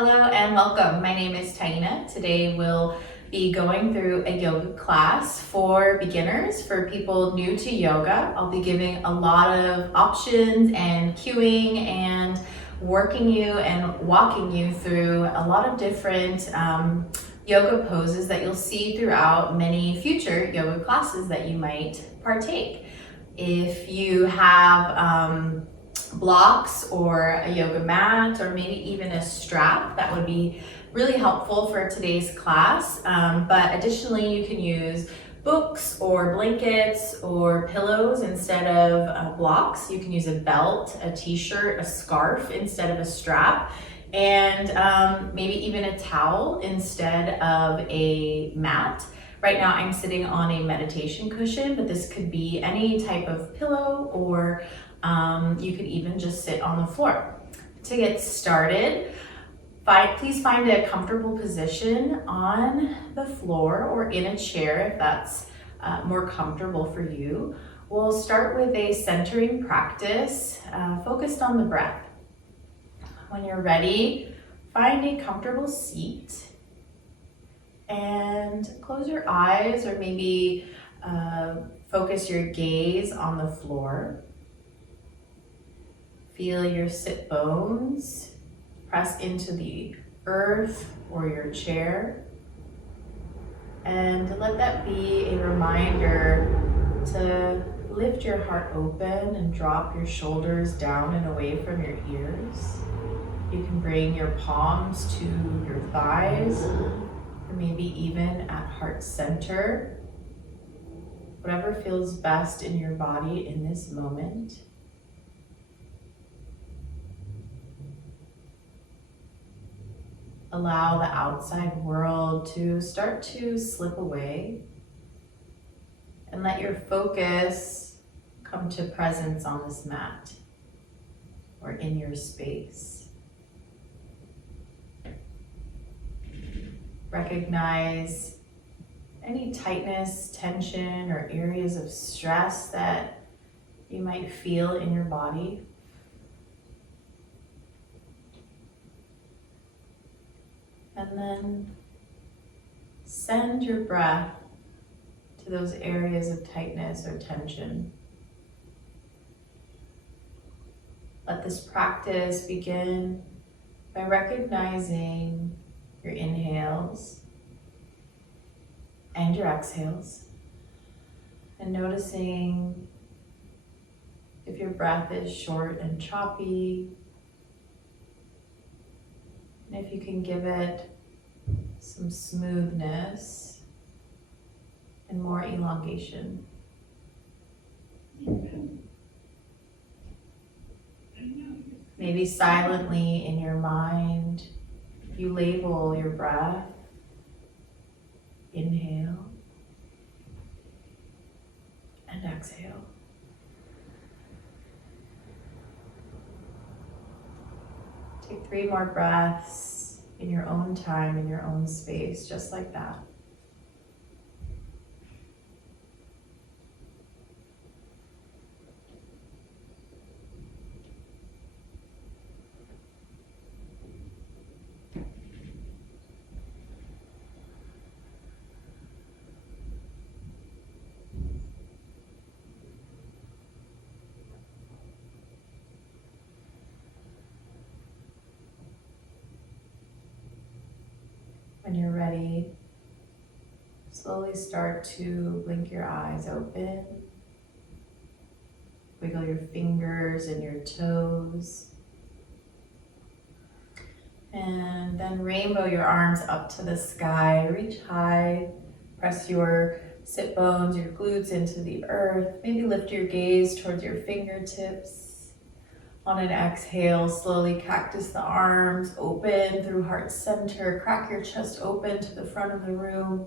Hello and welcome. My name is Taina. Today we'll be going through a yoga class for beginners, for people new to yoga. I'll be giving a lot of options and cueing and working you and walking you through a lot of different yoga poses that you'll see throughout many future yoga classes that you might partake. If you have blocks or a yoga mat or maybe even a strap, that would be really helpful for today's class. But additionally, you can use books or blankets or pillows instead of blocks. You can use a belt, a t-shirt, a scarf instead of a strap, and maybe even a towel instead of a mat. Right now I'm sitting on a meditation cushion, but this could be any type of pillow, or you could even just sit on the floor. To get started, please find a comfortable position on the floor or in a chair if that's more comfortable for you. We'll start with a centering practice focused on the breath. When you're ready, find a comfortable seat and close your eyes, or maybe focus your gaze on the floor. Feel your sit bones press into the earth or your chair. And let that be a reminder to lift your heart open and drop your shoulders down and away from your ears. You can bring your palms to your thighs, or maybe even at heart center. Whatever feels best in your body in this moment. Allow the outside world to start to slip away, and let your focus come to presence on this mat or in your space. Recognize any tightness, tension, or areas of stress that you might feel in your body. And then send your breath to those areas of tightness or tension. Let this practice begin by recognizing your inhales and your exhales, and noticing if your breath is short and choppy, and if you can give it some smoothness and more elongation. Maybe silently in your mind, you label your breath. Inhale and exhale. Take 3 more breaths in your own time, in your own space, just like that. When you're ready, slowly start to blink your eyes open. Wiggle your fingers and your toes. And then rainbow your arms up to the sky. Reach high. Press your sit bones, your glutes into the earth. Maybe lift your gaze towards your fingertips. On an exhale, slowly cactus the arms, open through heart center, crack your chest open to the front of the room.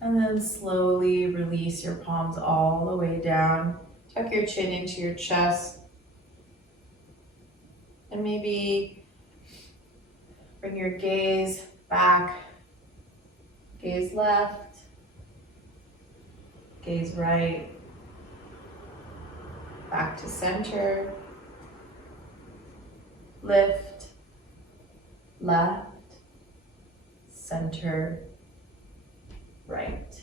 And then slowly release your palms all the way down. Tuck your chin into your chest. And maybe bring your gaze back, gaze left, gaze right, back to center. Lift left, center, right.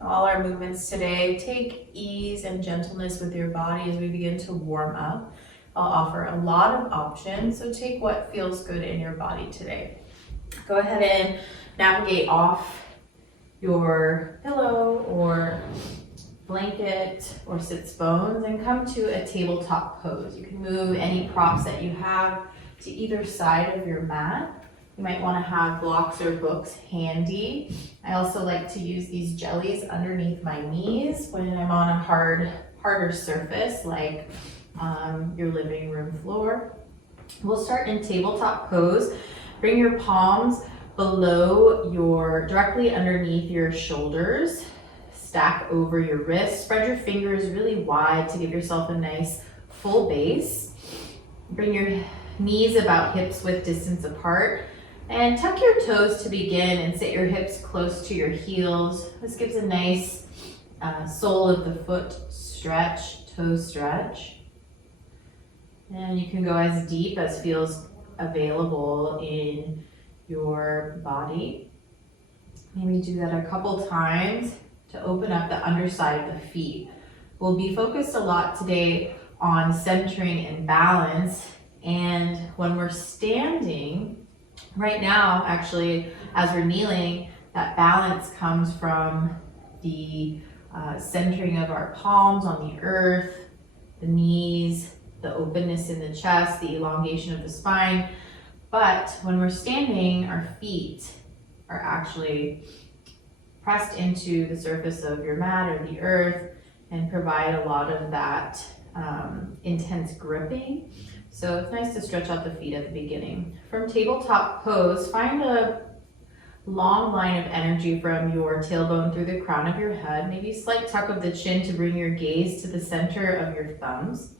All our movements today, take ease and gentleness with your body as we begin to warm up. I'll offer a lot of options, so take what feels good in your body today. Go ahead and navigate off your pillow or blanket or sits bones and come to a tabletop pose. You can move any props that you have to either side of your mat. You might want to have blocks or books handy. I also like to use these jellies underneath my knees when I'm on a harder surface like your living room floor. We'll start in tabletop pose. Bring your palms directly underneath your shoulders. Stack over your wrists. Spread your fingers really wide to give yourself a nice full base. Bring your knees about hips width distance apart. And tuck your toes to begin and sit your hips close to your heels. This gives a nice sole of the foot stretch, toe stretch. And you can go as deep as feels available in your body. Maybe do that a couple times to open up the underside of the feet. We'll be focused a lot today on centering and balance. And when we're standing, right now, actually, as we're kneeling, that balance comes from the centering of our palms on the earth, the knees, the openness in the chest, the elongation of the spine. But when we're standing, our feet are actually pressed into the surface of your mat or the earth and provide a lot of that intense gripping. So it's nice to stretch out the feet at the beginning. From tabletop pose, find a long line of energy from your tailbone through the crown of your head, maybe a slight tuck of the chin to bring your gaze to the center of your thumbs.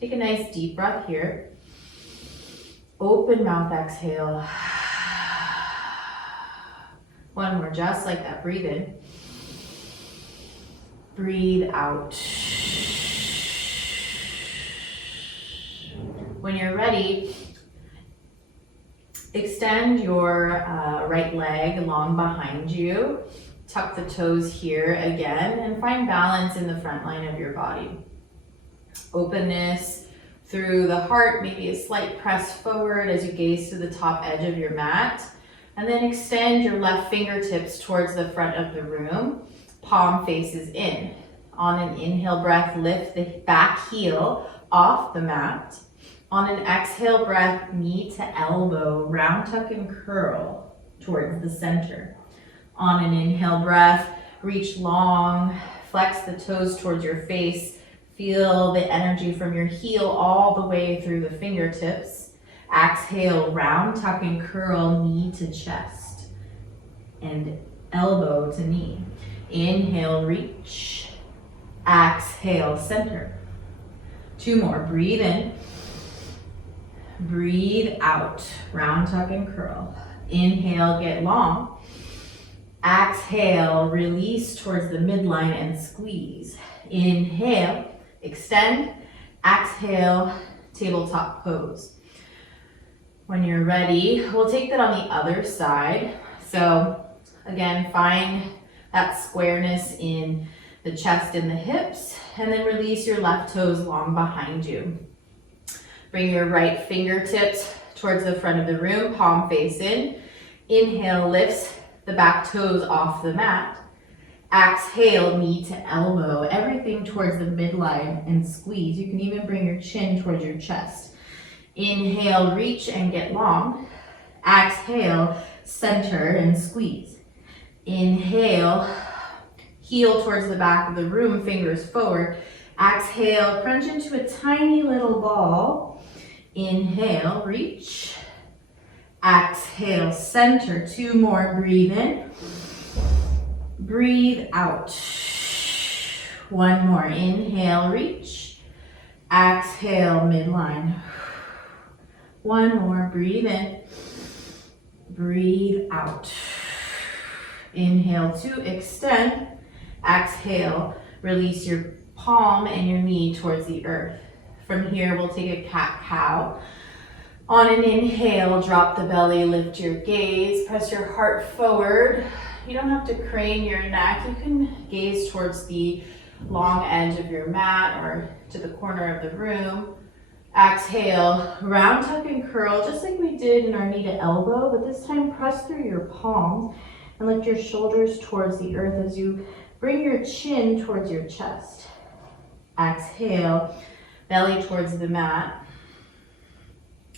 Take a nice deep breath here. Open mouth exhale. One more, just like that. Breathe in. Breathe out. When you're ready, extend your right leg long behind you. Tuck the toes here again and find balance in the front line of your body. Openness through the heart, maybe a slight press forward as you gaze to the top edge of your mat. And then extend your left fingertips towards the front of the room. Palm faces in. On an inhale breath, lift the back heel off the mat. On an exhale breath, knee to elbow, round tuck and curl towards the center. On an inhale breath, reach long, flex the toes towards your face. Feel the energy from your heel all the way through the fingertips. Exhale, round tuck and curl, knee to chest and elbow to knee. Inhale, reach. Exhale, center. Two more, breathe in. Breathe out, round tuck and curl. Inhale, get long. Exhale, release towards the midline and squeeze. Inhale, extend. Exhale, tabletop pose. When you're ready, we'll take that on the other side. So again, find that squareness in the chest and the hips, and then release your left toes long behind you. Bring your right fingertips towards the front of the room, palm face in. Inhale, lifts the back toes off the mat. Exhale, knee to elbow, everything towards the midline and squeeze. You can even bring your chin towards your chest. Inhale, reach and get long. Exhale, center and squeeze. Inhale, heel towards the back of the room, fingers forward. Exhale, crunch into a tiny little ball. Inhale, reach. Exhale, center. Two more, breathe in. Breathe out. One more, inhale, reach. Exhale, midline. One more, breathe in. Breathe out. Inhale to extend. Exhale, release your palm and your knee towards the earth. From here, we'll take a cat-cow. On an inhale, drop the belly, lift your gaze, press your heart forward. You don't have to crane your neck. You can gaze towards the long edge of your mat or to the corner of the room. Exhale, round tuck and curl, just like we did in our knee to elbow, but this time press through your palms and lift your shoulders towards the earth as you bring your chin towards your chest. Exhale, belly towards the mat,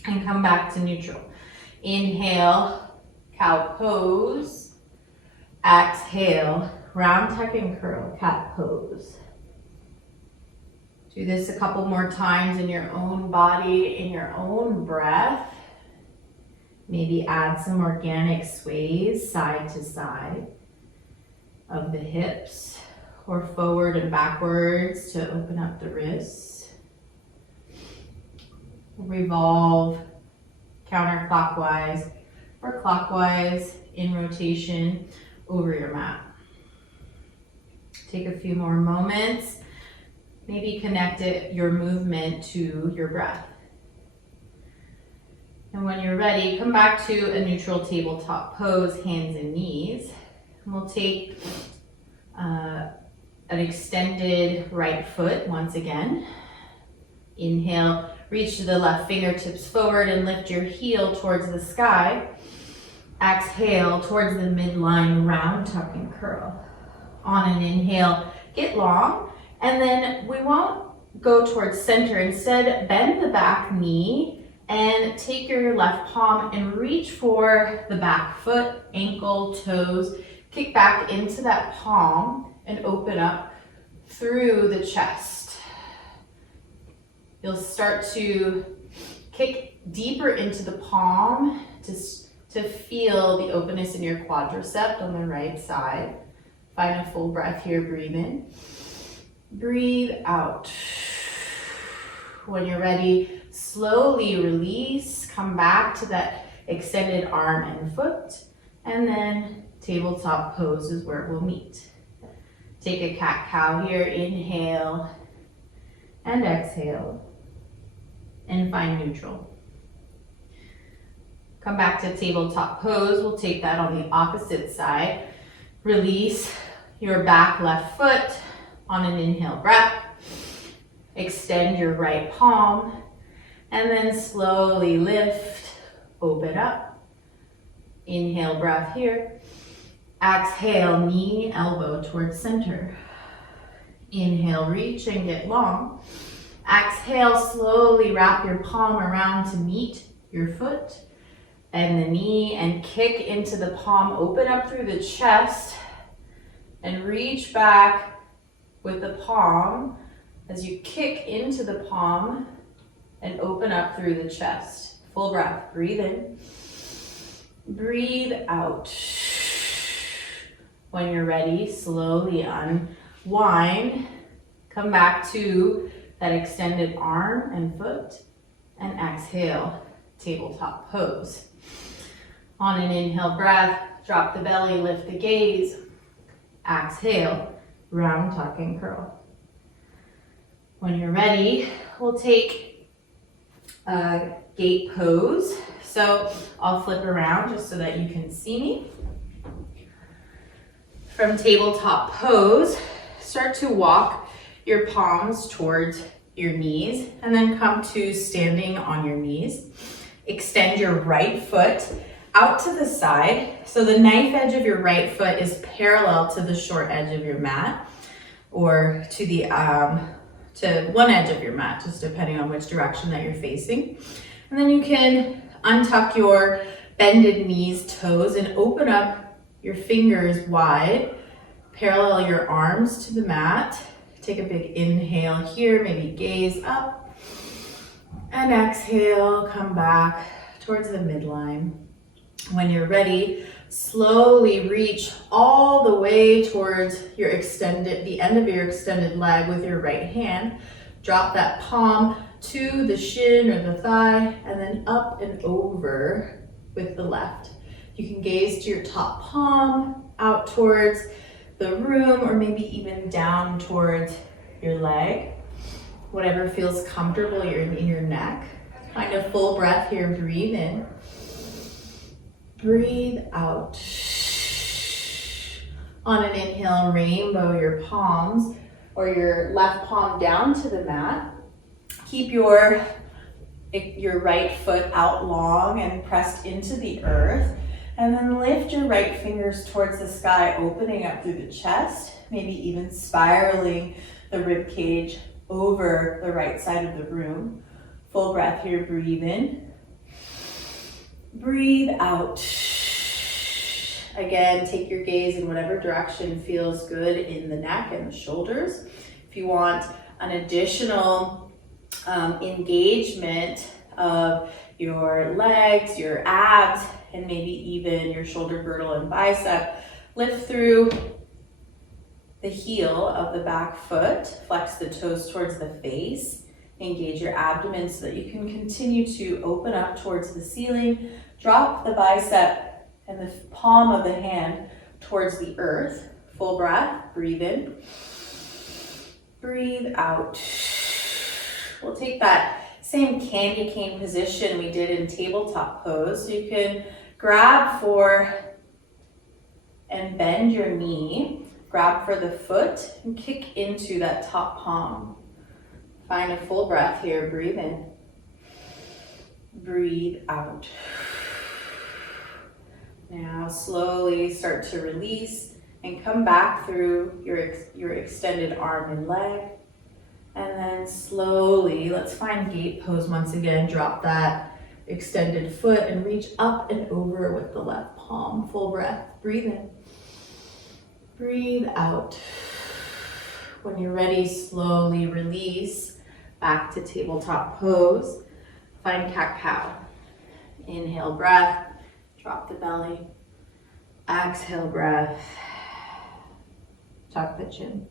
and come back to neutral. Inhale, cow pose. Exhale, round tuck and curl, cat pose. Do this a couple more times in your own body, in your own breath. Maybe add some organic sways side to side of the hips or forward and backwards to open up the wrists. Revolve counterclockwise or clockwise in rotation over your mat. Take a few more moments. Maybe connect your movement to your breath. And when you're ready, come back to a neutral tabletop pose, hands and knees. And we'll take an extended right foot once again. Inhale, reach the left fingertips forward and lift your heel towards the sky. Exhale, towards the midline, round tuck and curl. On an inhale, get long. And then we won't go towards center. Instead, bend the back knee and take your left palm and reach for the back foot, ankle, toes. Kick back into that palm and open up through the chest. You'll start to kick deeper into the palm to feel the openness in your quadricep on the right side. Find a full breath here, breathe in. Breathe out. When you're ready, slowly release, come back to that extended arm and foot, and then tabletop pose is where we'll meet. Take a cat-cow here, inhale and exhale, and find neutral. Come back to tabletop pose, we'll take that on the opposite side. Release your back left foot. On an inhale breath, extend your right palm, and then slowly lift, open up. Inhale, breath here. Exhale, knee, elbow towards center. Inhale, reach and get long. Exhale, slowly wrap your palm around to meet your foot and the knee and kick into the palm, open up through the chest and reach back with the palm as you kick into the palm and open up through the chest. Full breath, breathe in, breathe out. When you're ready, slowly unwind, come back to that extended arm and foot, and exhale, tabletop pose. On an inhale breath, drop the belly, lift the gaze. Exhale, round tuck and curl. When you're ready, we'll take a gate pose. So I'll flip around just so that you can see me. From tabletop pose, start to walk your palms towards your knees and then come to standing on your knees. Extend your right foot out to the side. So the knife edge of your right foot is parallel to the short edge of your mat, or to the to one edge of your mat, just depending on which direction that you're facing. And then you can untuck your bended knees, toes, and open up your fingers wide. Parallel your arms to the mat. Take a big inhale here, maybe gaze up. And exhale, come back towards the midline. When you're ready, slowly reach all the way towards the end of your extended leg with your right hand. Drop that palm to the shin or the thigh, and then up and over with the left. You can gaze to your top palm, out towards the room, or maybe even down towards your leg. Whatever feels comfortable in your neck. Find a full breath here, breathe in. Breathe out. On an inhale, rainbow your palms or your left palm down to the mat. Keep your right foot out long and pressed into the earth. And then lift your right fingers towards the sky, opening up through the chest, maybe even spiraling the rib cage over the right side of the room. Full breath here, breathe in. Breathe out. Again, take your gaze in whatever direction feels good in the neck and the shoulders. If you want an additional engagement of your legs, your abs, and maybe even your shoulder girdle and bicep, lift through the heel of the back foot, flex the toes towards the face, engage your abdomen so that you can continue to open up towards the ceiling, drop the bicep and the palm of the hand towards the earth. Full breath, breathe in, breathe out. We'll take that same candy cane position we did in tabletop pose. So you can grab for and bend your knee, grab for the foot and kick into that top palm. Find a full breath here, breathe in, breathe out. Now slowly start to release and come back through your extended arm and leg. And then slowly, let's find gate pose once again. Drop that extended foot and reach up and over with the left palm. Full breath, breathe in, breathe out. When you're ready, slowly release back to tabletop pose. Find cat-cow. Inhale, breath, drop the belly. Exhale, breath, tuck the chin.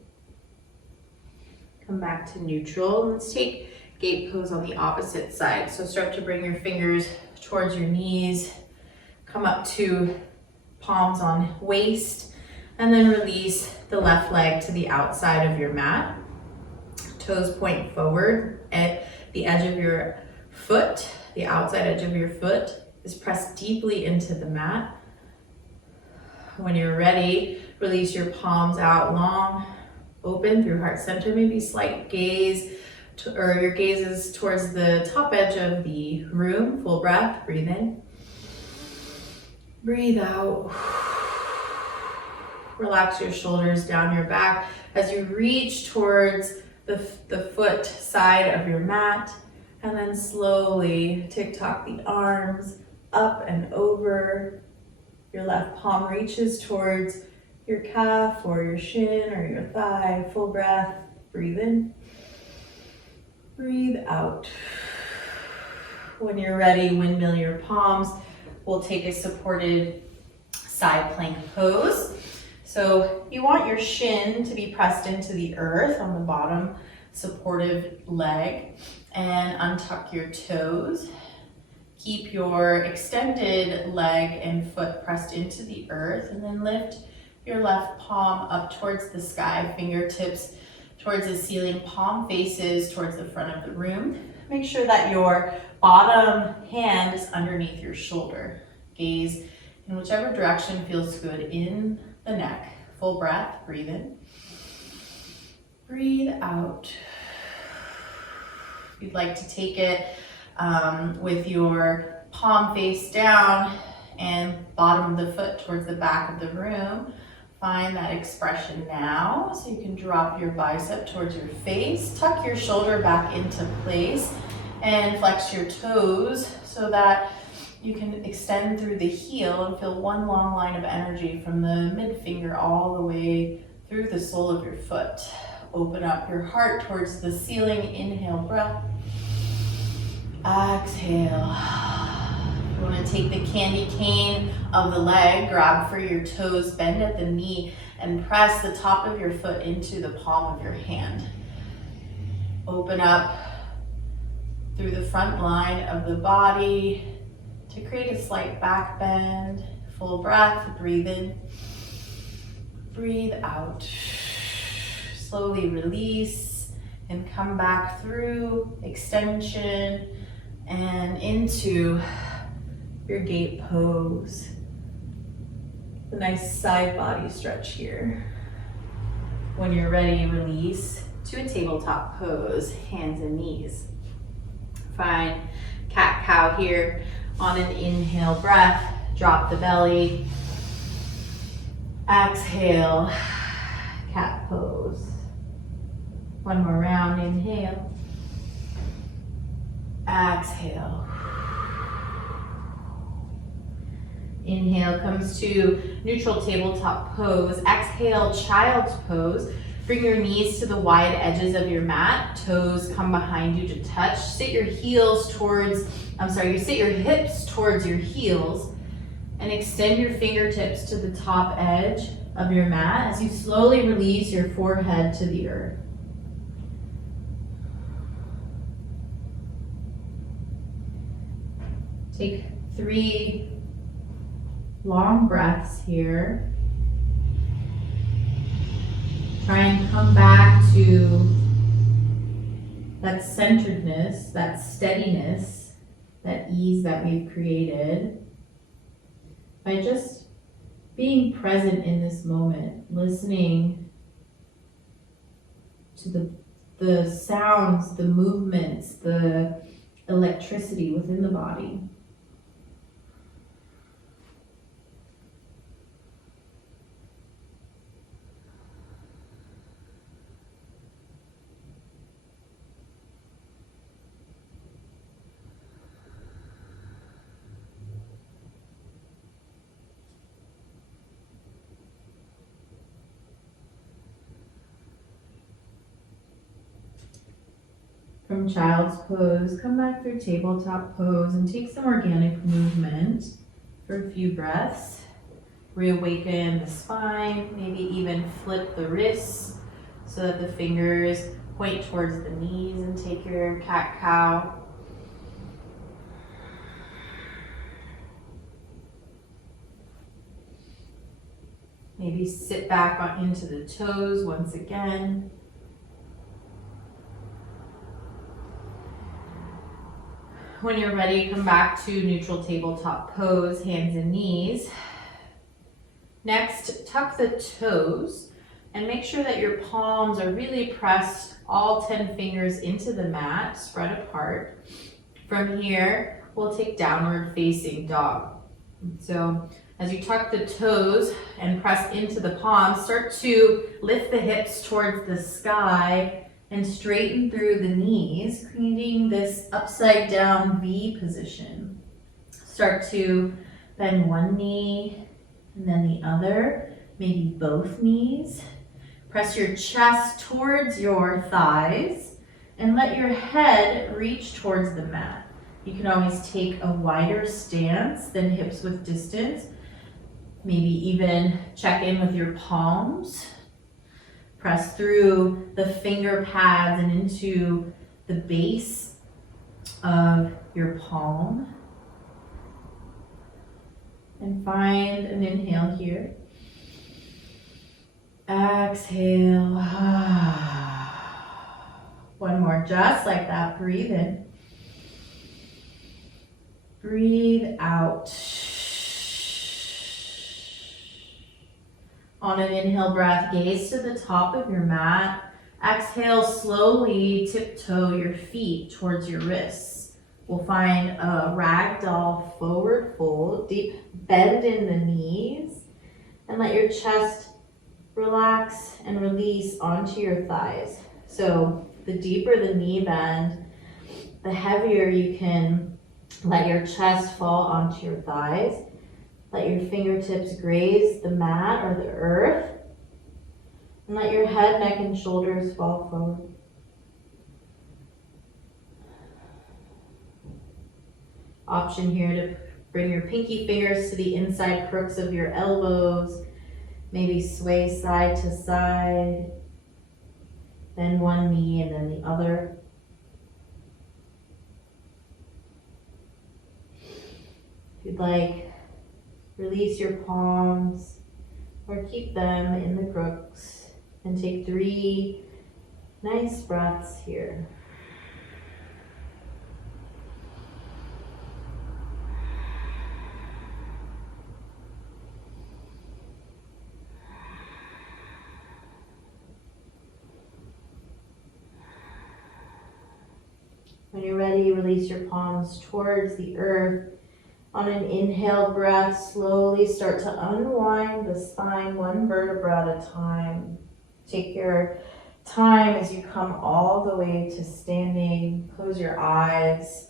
Come back to neutral. Let's take gate pose on the opposite side. So start to bring your fingers towards your knees, come up to palms on waist, and then release the left leg to the outside of your mat. Toes point forward. At the edge of your foot, the outside edge of your foot is pressed deeply into the mat. When you're ready, release your palms out long, open through heart center, maybe slight gaze, or your gaze is towards the top edge of the room. Full breath, breathe in, breathe out. Relax your shoulders down your back as you reach towards the foot side of your mat, and then slowly tick-tock the arms up and over. Your left palm reaches towards your calf or your shin or your thigh. Full breath, breathe in, breathe out. When you're ready, windmill your palms. We'll take a supported side plank pose. So you want your shin to be pressed into the earth on the bottom supportive leg, and untuck your toes. Keep your extended leg and foot pressed into the earth, and then lift your left palm up towards the sky, fingertips towards the ceiling, palm faces towards the front of the room. Make sure that your bottom hand is underneath your shoulder. Gaze in whichever direction feels good in the neck. Full breath, breathe in, breathe out. If you'd like to take it with your palm face down and bottom of the foot towards the back of the room, find that expression now. So you can drop your bicep towards your face, tuck your shoulder back into place, and flex your toes so that you can extend through the heel and feel one long line of energy from the mid finger all the way through the sole of your foot. Open up your heart towards the ceiling. Inhale, breath. Exhale. You want to take the candy cane of the leg, grab for your toes, bend at the knee, and press the top of your foot into the palm of your hand. Open up through the front line of the body to create a slight back bend. Full breath, breathe in, breathe out. Slowly release and come back through extension and into your gate pose. A nice side body stretch here. When you're ready, release to a tabletop pose, hands and knees. Find cat-cow here. On an inhale breath, drop the belly. Exhale, cat pose. One more round, inhale. Exhale. Inhale comes to neutral tabletop pose. Exhale, child's pose. Bring your knees to the wide edges of your mat. Toes come behind you to touch. Sit your hips towards your heels and extend your fingertips to the top edge of your mat as you slowly release your forehead to the earth. Take 3 long breaths here. Try and come back to that centeredness, that steadiness, that ease that we've created by just being present in this moment, listening to the sounds, the movements, the electricity within the body. From child's pose, come back through tabletop pose and take some organic movement for a few breaths. Reawaken the spine, maybe even flip the wrists so that the fingers point towards the knees and take your cat-cow. Maybe sit back into the toes once again. When you're ready, come back to neutral tabletop pose, hands and knees. Next, tuck the toes and make sure that your palms are really pressed, all 10 fingers into the mat, spread apart. From here, we'll take downward facing dog. So as you tuck the toes and press into the palms, start to lift the hips towards the sky and straighten through the knees, creating this upside down V position. Start to bend one knee and then the other, maybe both knees. Press your chest towards your thighs and let your head reach towards the mat. You can always take a wider stance than hips width distance. Maybe even check in with your palms. Press through the finger pads and into the base of your palm. And find an inhale here. Exhale. One more, just like that. Breathe in. Breathe out. On an inhale breath, gaze to the top of your mat. Exhale, slowly tiptoe your feet towards your wrists. We'll find a ragdoll forward fold, deep bend in the knees, and let your chest relax and release onto your thighs. So the deeper the knee bend, the heavier you can let your chest fall onto your thighs. Let your fingertips graze the mat or the earth. And let your head, neck, and shoulders fall forward. Option here to bring your pinky fingers to the inside crooks of your elbows. Maybe sway side to side. Then one knee and then the other. If you'd like, release your palms or keep them in the crooks and take 3 nice breaths here. When you're ready, release your palms towards the earth. On an inhale breath, slowly start to unwind the spine one vertebra at a time. Take your time as you come all the way to standing. Close your eyes.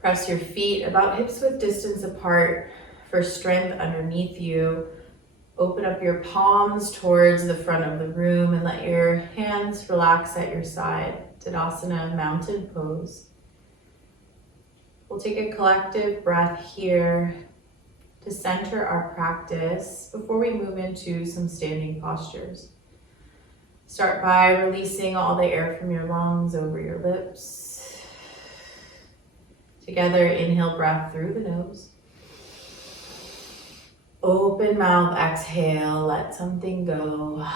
Press your feet about hips-width distance apart for strength underneath you. Open up your palms towards the front of the room and let your hands relax at your side. Tadasana, mountain pose. We'll take a collective breath here to center our practice before we move into some standing postures. Start by releasing all the air from your lungs over your lips. Together, inhale breath through the nose. Open mouth, exhale, let something go.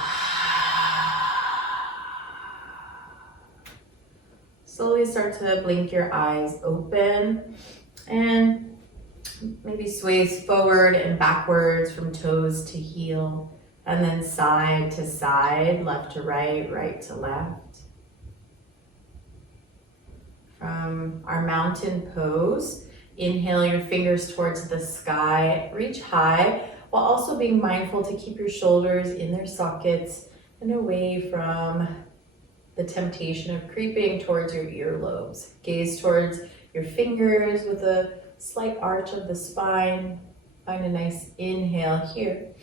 Slowly start to blink your eyes open and maybe sways forward and backwards from toes to heel, and then side to side, left to right, right to left. From our mountain pose, inhale your fingers towards the sky, reach high, while also being mindful to keep your shoulders in their sockets and away from the temptation of creeping towards your earlobes. Gaze towards your fingers with a slight arch of the spine. Find a nice inhale here.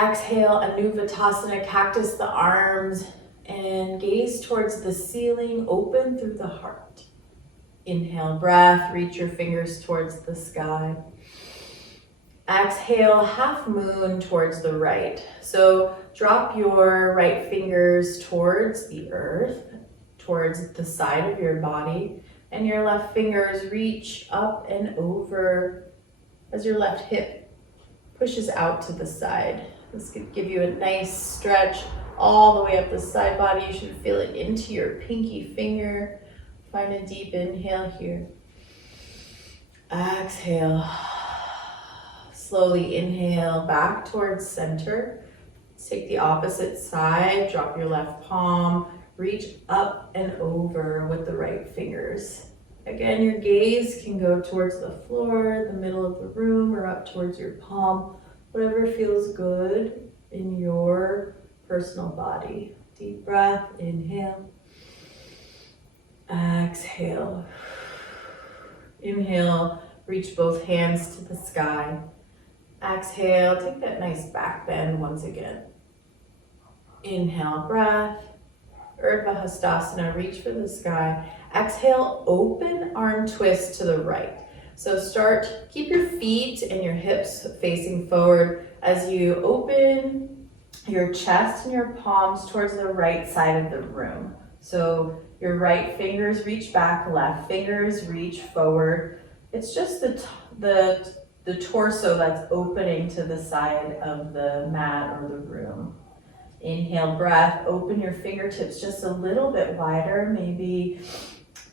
Exhale, Anuvattasana, cactus the arms, and gaze towards the ceiling, open through the heart. Inhale, breath, reach your fingers towards the sky. Exhale, half moon towards the right. So drop your right fingers towards the earth, towards the side of your body, and your left fingers reach up and over as your left hip pushes out to the side. This could give you a nice stretch all the way up the side body. You should feel it into your pinky finger. Find a deep inhale here. Exhale. Slowly inhale back towards center. Let's take the opposite side. Drop your left palm. Reach up and over with the right fingers. Again, your gaze can go towards the floor, the middle of the room, or up towards your palm. Whatever feels good in your personal body. Deep breath, inhale. Exhale. Inhale, reach both hands to the sky. Exhale, take that nice back bend once again. Inhale, breath. Urdhva Hastasana, reach for the sky. Exhale, open arm twist to the right. So keep your feet and your hips facing forward as you open your chest and your palms towards the right side of the room. So your right fingers reach back, left fingers reach forward. It's just the torso that's opening to the side of the mat or the room. Inhale, breath, open your fingertips just a little bit wider, maybe,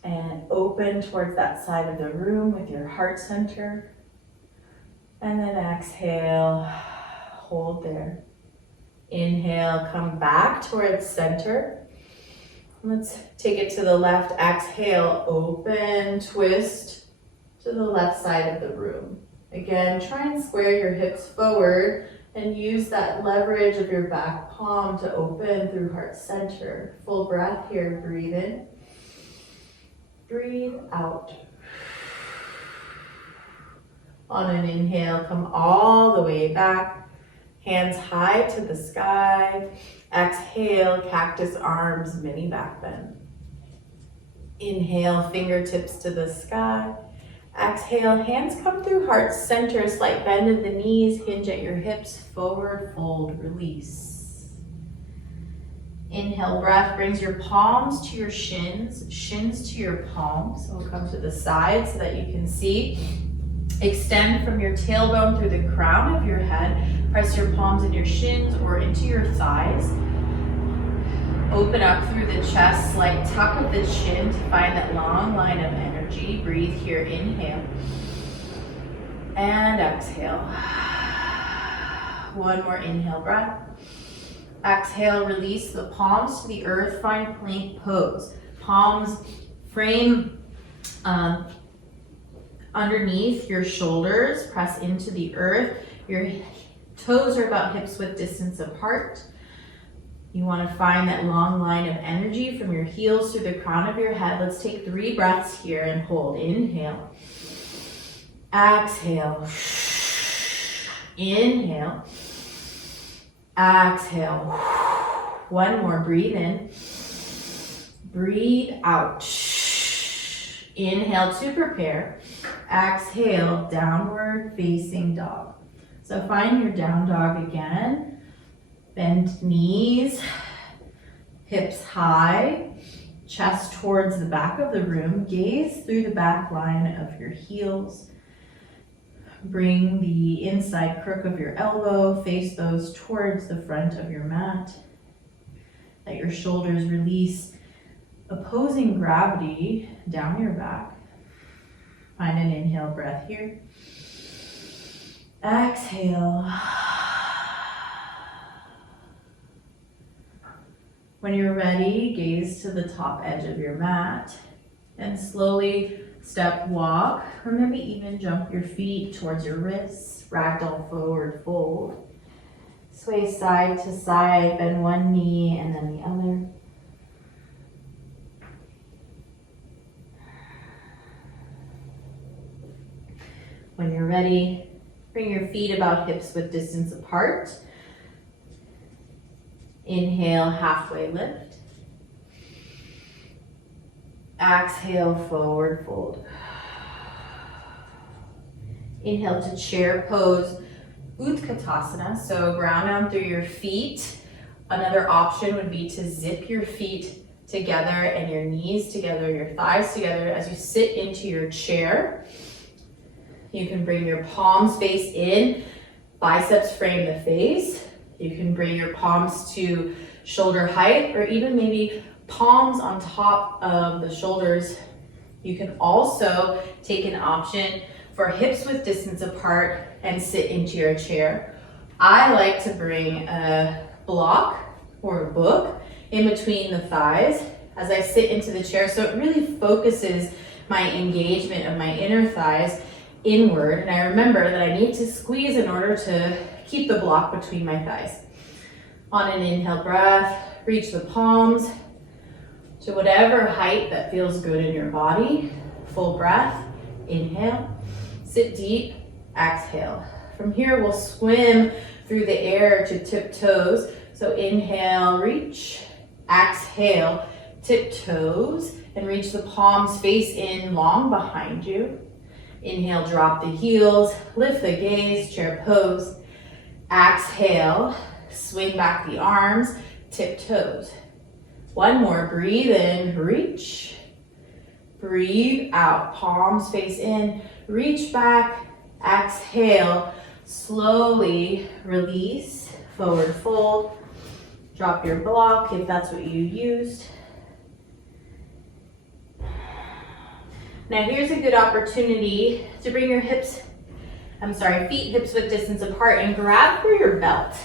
and open towards that side of the room with your heart center. And then exhale, hold there. Inhale, come back towards center. Let's take it to the left. Exhale, open, twist to the left side of the room. Again, try and square your hips forward and use that leverage of your back palm to open through heart center. Full breath here, breathe in. Breathe out. On an inhale, come all the way back. Hands high to the sky. Exhale, cactus arms, mini back bend. Inhale, fingertips to the sky. Exhale, hands come through heart center, slight bend of the knees, hinge at your hips, forward fold, release. Inhale, breath brings your palms to your shins, shins to your palms. So we'll come to the side so that you can see. Extend from your tailbone through the crown of your head. Press your palms in your shins or into your thighs. Open up through the chest, slight tuck of the chin to find that long line of energy. Breathe here, inhale. And exhale. One more inhale breath. Exhale, release the palms to the earth, find plank pose. Palms frame underneath your shoulders, press into the earth. Your toes are about hips width distance apart. You want to find that long line of energy from your heels through the crown of your head. Let's take 3 breaths here and hold. Inhale. Exhale. Inhale. Exhale. One more. Breathe in. Breathe out. Inhale to prepare. Exhale, downward facing dog. So find your down dog again. Bend knees, hips high, chest towards the back of the room. Gaze through the back line of your heels. Bring the inside crook of your elbow, face those towards the front of your mat. Let your shoulders release opposing gravity down your back. Find an inhale breath here. Exhale. When you're ready, gaze to the top edge of your mat and slowly step walk, or maybe even jump your feet towards your wrists. Ragdoll forward fold. Sway side to side, bend one knee and then the other. When you're ready, bring your feet about hips width distance apart. Inhale, halfway lift. Exhale, forward fold. Inhale to chair pose, Utkatasana, so ground down through your feet. Another option would be to zip your feet together and your knees together, your thighs together as you sit into your chair. You can bring your palms face in, biceps frame the face. You can bring your palms to shoulder height or even maybe palms on top of the shoulders. You can also take an option for hips width distance apart and sit into your chair. I like to bring a block or a book in between the thighs as I sit into the chair, so it really focuses my engagement of my inner thighs inward, and I remember that I need to squeeze in order to keep the block between my thighs. On an inhale breath, reach the palms to whatever height that feels good in your body. Full breath, inhale, sit deep, exhale. From here, we'll swim through the air to tiptoes. So inhale, reach, exhale, tiptoes, and reach the palms face in long behind you. Inhale, drop the heels, lift the gaze, chair pose. Exhale, swing back the arms, tiptoes. One more, breathe in, reach. Breathe out, palms face in, reach back, exhale, slowly release, forward fold. Drop your block if that's what you used. Now here's a good opportunity to bring your feet hips width distance apart and grab for your belt.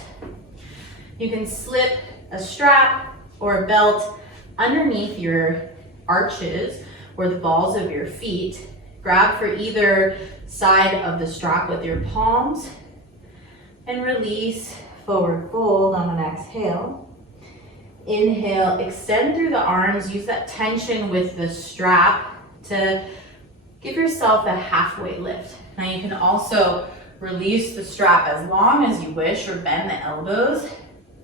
You can slip a strap or a belt underneath your arches or the balls of your feet. Grab for either side of the strap with your palms and release, forward fold on an exhale. Inhale, extend through the arms, use that tension with the strap to give yourself a halfway lift. Now you can also release the strap as long as you wish or bend the elbows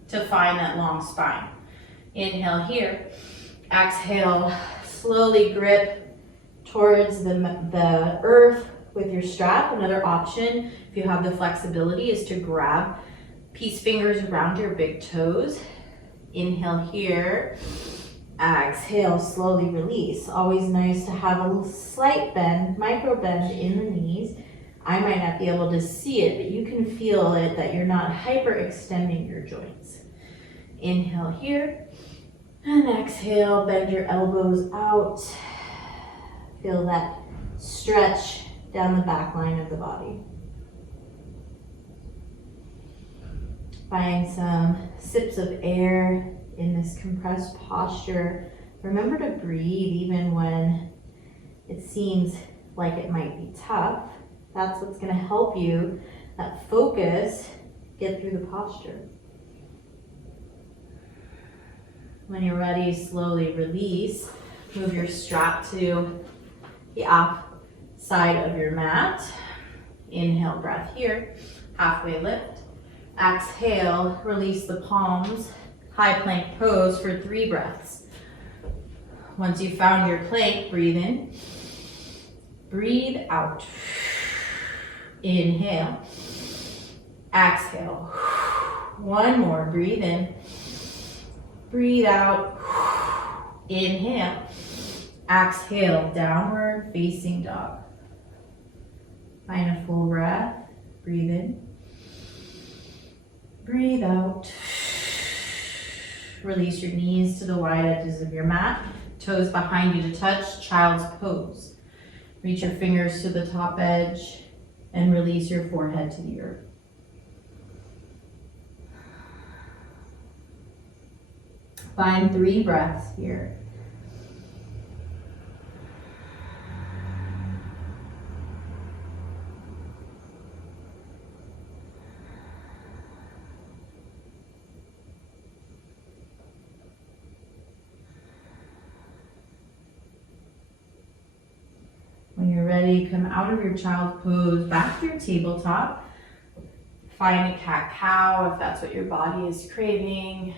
to find that long spine. Inhale here, exhale, slowly grip towards the earth with your strap. Another option, if you have the flexibility, is to grab peace fingers around your big toes. Inhale here, exhale, slowly release. Always nice to have a slight bend, micro bend in the knees. I might not be able to see it, but you can feel it that you're not hyperextending your joints. Inhale here, and exhale, bend your elbows out. Feel that stretch down the back line of the body. Find some sips of air in this compressed posture Remember to breathe even when it seems like it might be tough. That's what's going to help you, that focus, get through the posture. When you're ready, slowly release. Move your strap to the side of your mat. Inhale, breath here. Halfway lift. Exhale, release the palms. High plank pose for 3 breaths. Once you've found your plank, breathe in. Breathe out. Inhale. Exhale. One more, breathe in. Breathe out. Inhale. Exhale, downward facing dog. Find a full breath. Breathe in. Breathe out. Release your knees to the wide edges of your mat. Toes behind you to touch, child's pose. Reach your fingers to the top edge and release your forehead to the earth. Find 3 breaths here. When you're ready, come out of your child pose, back to your tabletop. Find a cat-cow if that's what your body is craving.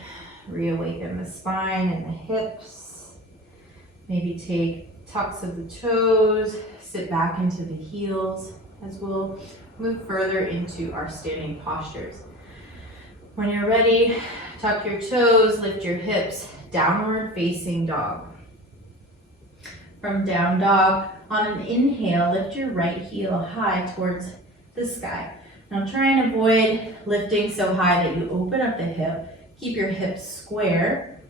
Reawaken the spine and the hips. Maybe take tucks of the toes, sit back into the heels as we'll move further into our standing postures. When you're ready, tuck your toes, lift your hips, downward facing dog. From down dog, on an inhale, lift your right heel high towards the sky. Now try and avoid lifting so high that you open up the hip. Keep your hips square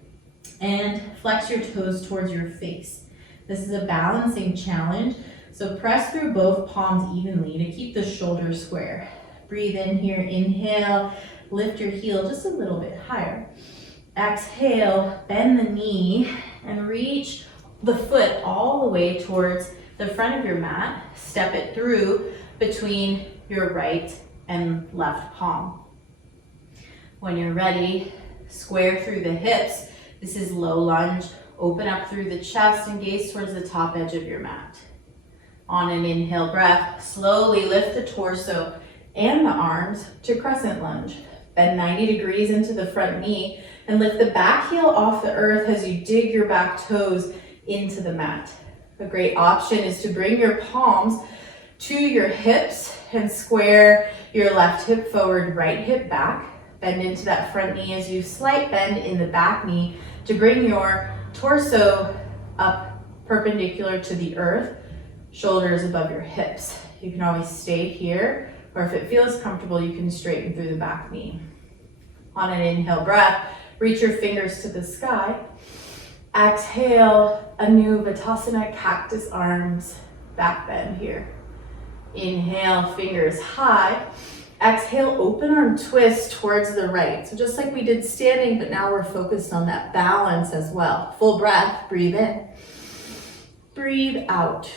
and flex your toes towards your face. This is a balancing challenge, so press through both palms evenly to keep the shoulders square. Breathe in here, inhale, lift your heel just a little bit higher. Exhale, bend the knee and reach the foot all the way towards the front of your mat. Step it through between your right and left palm. When you're ready, square through the hips. This is low lunge. Open up through the chest and gaze towards the top edge of your mat. On an inhale breath, slowly lift the torso and the arms to crescent lunge. Bend 90 degrees into the front knee and lift the back heel off the earth as you dig your back toes into the mat. A great option is to bring your palms to your hips and square your left hip forward, right hip back. Bend into that front knee as you slight bend in the back knee to bring your torso up perpendicular to the earth, shoulders above your hips. You can always stay here, or if it feels comfortable, you can straighten through the back knee. On an inhale breath, reach your fingers to the sky. Exhale, Anubhatasana, cactus arms, back bend here. Inhale, fingers high. Exhale, open arm twist towards the right. So just like we did standing, but now we're focused on that balance as well. Full breath, breathe in. Breathe out.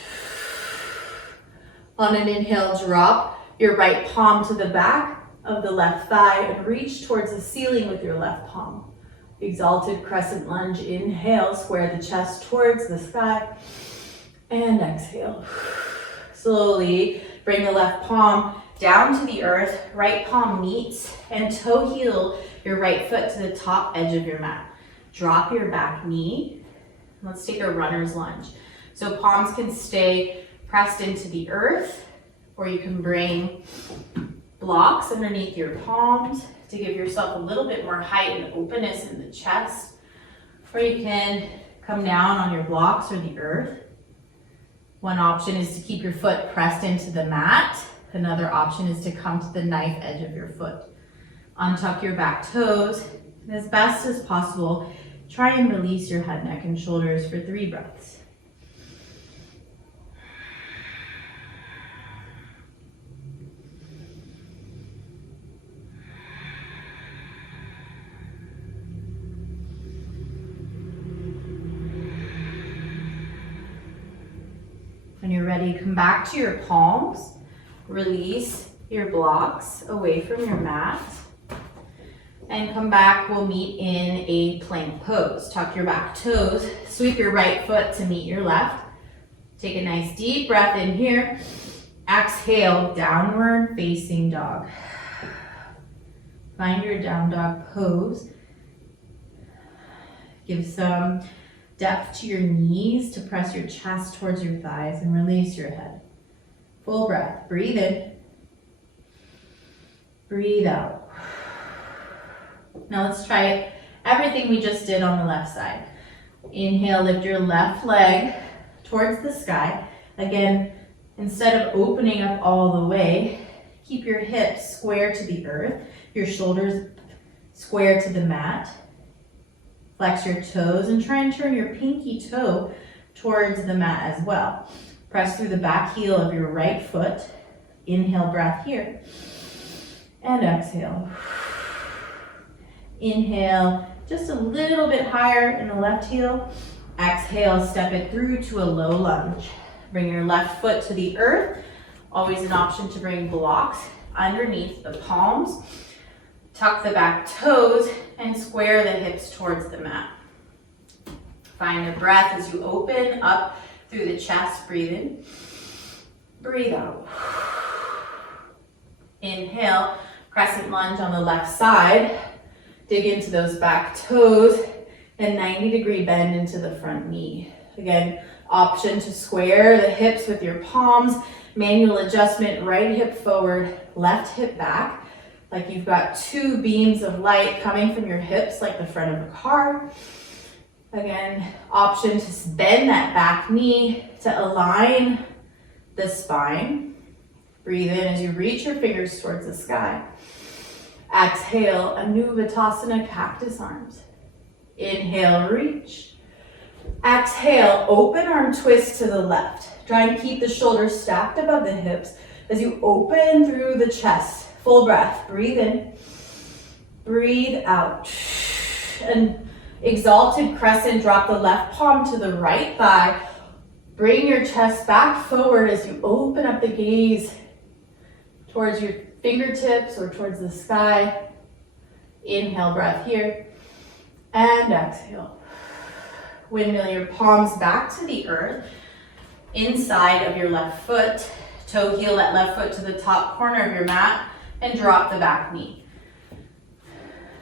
On an inhale, drop your right palm to the back of the left thigh and reach towards the ceiling with your left palm. Exalted crescent lunge, inhale, square the chest towards the sky, and exhale. Slowly bring the left palm down to the earth, right palm meets and toe heel your right foot to the top edge of your mat. Drop your back knee. Let's take a runner's lunge. So palms can stay pressed into the earth, or you can bring blocks underneath your palms to give yourself a little bit more height and openness in the chest. Or you can come down on your blocks or the earth. One option is to keep your foot pressed into the mat. Another option is to come to the knife edge of your foot. Untuck your back toes, and as best as possible, try and release your head, neck, and shoulders for 3 breaths. When you're ready, come back to your palms. Release your blocks away from your mat. And come back, we'll meet in a plank pose. Tuck your back toes, sweep your right foot to meet your left. Take a nice deep breath in here. Exhale, downward facing dog. Find your down dog pose. Give some depth to your knees to press your chest towards your thighs and release your head. Full breath, breathe in. Breathe out. Now let's try everything we just did on the left side. Inhale, lift your left leg towards the sky. Again, instead of opening up all the way, keep your hips square to the earth, your shoulders square to the mat. Flex your toes and try and turn your pinky toe towards the mat as well. Press through the back heel of your right foot. Inhale, breath here. And exhale. Inhale, just a little bit higher in the left heel. Exhale, step it through to a low lunge. Bring your left foot to the earth. Always an option to bring blocks underneath the palms. Tuck the back toes and square the hips towards the mat. Find a breath as you open up through the chest. Breathe in. Breathe out. Inhale, crescent lunge on the left side. Dig into those back toes and 90-degree bend into the front knee. Again, option to square the hips with your palms. Manual adjustment, right hip forward, left hip back. Like you've got two beams of light coming from your hips like the front of a car. Again, option to bend that back knee to align the spine. Breathe in as you reach your fingers towards the sky. Exhale, Anuvatasana, cactus arms. Inhale, reach. Exhale, open arm twist to the left. Try and keep the shoulders stacked above the hips as you open through the chest. Full breath, breathe in, breathe out. And exalted crescent, drop the left palm to the right thigh. Bring your chest back forward as you open up the gaze towards your fingertips or towards the sky. Inhale, breath here, and exhale. Windmill your palms back to the earth, inside of your left foot. Toe heel that left foot to the top corner of your mat and drop the back knee.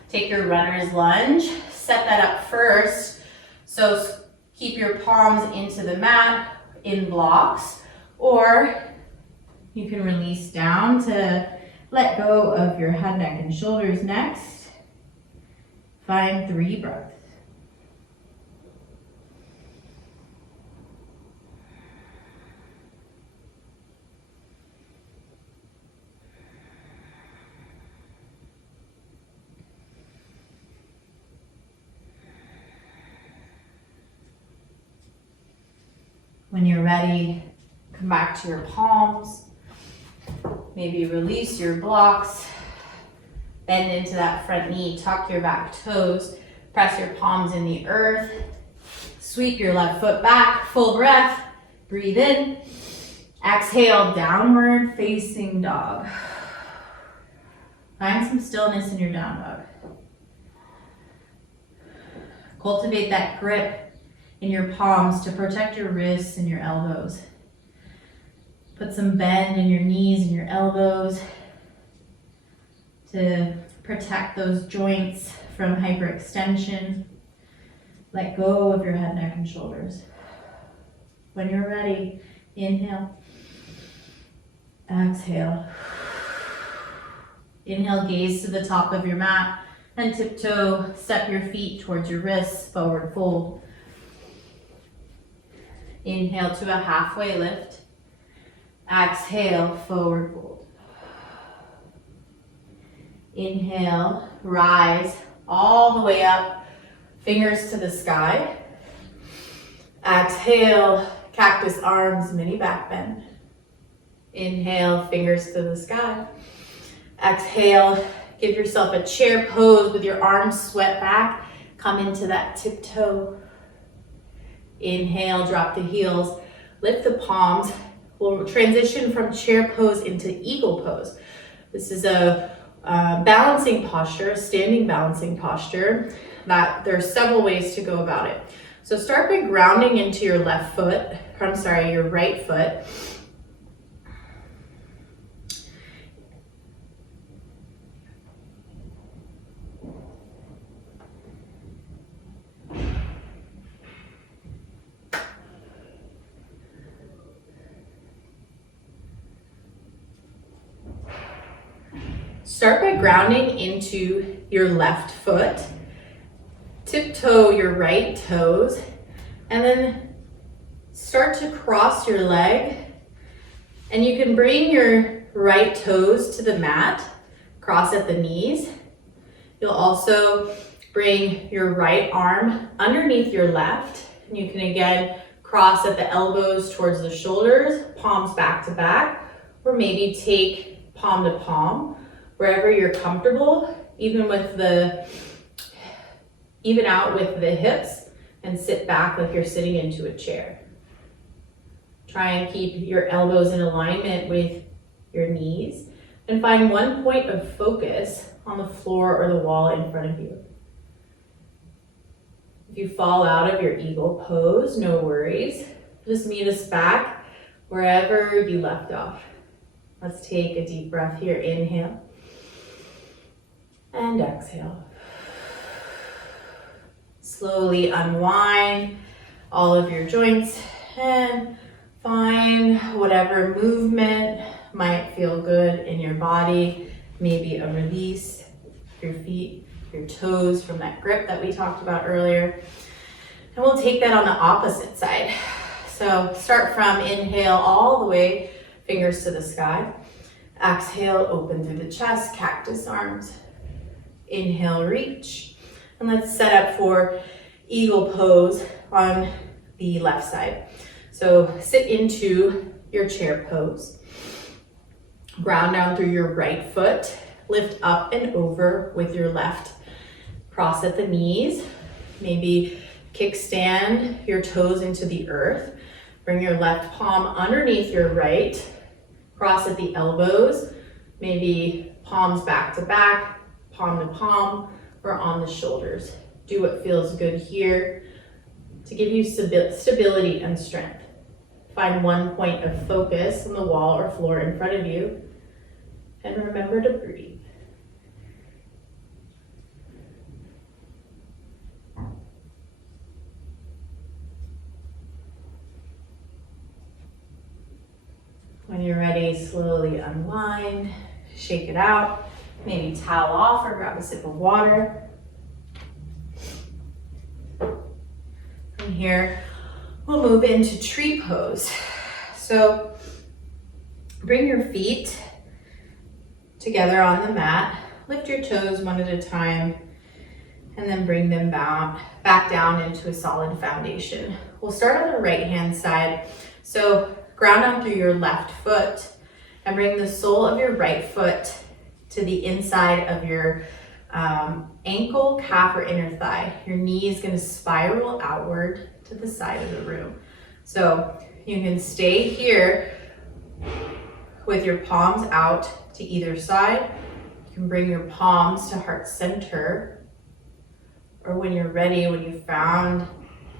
Take your runner's lunge, set that up first. So keep your palms into the mat in blocks, or you can release down to let go of your head, neck, and shoulders next. Find 3 breaths. When you're ready, come back to your palms. Maybe release your blocks. Bend into that front knee, tuck your back toes, press your palms in the earth. Sweep your left foot back, full breath. Breathe in. Exhale, downward facing dog. Find some stillness in your down dog. Cultivate that grip in your palms to protect your wrists and your elbows. Put some bend in your knees and your elbows to protect those joints from hyperextension. Let go of your head, neck, and shoulders. When you're ready, inhale. Exhale. Inhale, gaze to the top of your mat, and tiptoe, step your feet towards your wrists, forward fold. Inhale to a halfway lift. Exhale, forward fold. Inhale, rise all the way up, fingers to the sky. Exhale, cactus arms, mini back bend. Inhale, fingers to the sky. Exhale, give yourself a chair pose with your arms swept back. Come into that tiptoe. Inhale, drop the heels, lift the palms. We'll transition from chair pose into eagle pose. This is a balancing posture, a standing balancing posture that there are several ways to go about it. So start by grounding into your your right foot. Start by grounding into your left foot. Tiptoe your right toes, and then start to cross your leg. And you can bring your right toes to the mat, cross at the knees. You'll also bring your right arm underneath your left. And you can again cross at the elbows towards the shoulders, palms back to back, or maybe take palm to palm, wherever you're comfortable, even out with the hips, and sit back like you're sitting into a chair. Try and keep your elbows in alignment with your knees, and find one point of focus on the floor or the wall in front of you. If you fall out of your eagle pose, no worries. Just meet us back wherever you left off. Let's take a deep breath here. Inhale and exhale. Slowly unwind all of your joints and find whatever movement might feel good in your body. Maybe a release, your feet, your toes from that grip that we talked about earlier. And we'll take that on the opposite side. So start from inhale all the way, fingers to the sky. Exhale, open through the chest, cactus arms. Inhale, reach. And let's set up for eagle pose on the left side. So sit into your chair pose. Ground down through your right foot. Lift up and over with your left. Cross at the knees. Maybe kickstand your toes into the earth. Bring your left palm underneath your right. Cross at the elbows. Maybe palms back to back, palm to palm, or on the shoulders. Do what feels good here to give you stability and strength. Find one point of focus on the wall or floor in front of you, and remember to breathe. When you're ready, slowly unwind, shake it out, maybe towel off or grab a sip of water. From here, we'll move into tree pose. So bring your feet together on the mat, lift your toes one at a time, and then bring them back down into a solid foundation. We'll start on the right-hand side. So ground down through your left foot and bring the sole of your right foot to the inside of your ankle, calf, or inner thigh. Your knee is going to spiral outward to the side of the room. So you can stay here with your palms out to either side. You can bring your palms to heart center, or when you're ready, when you found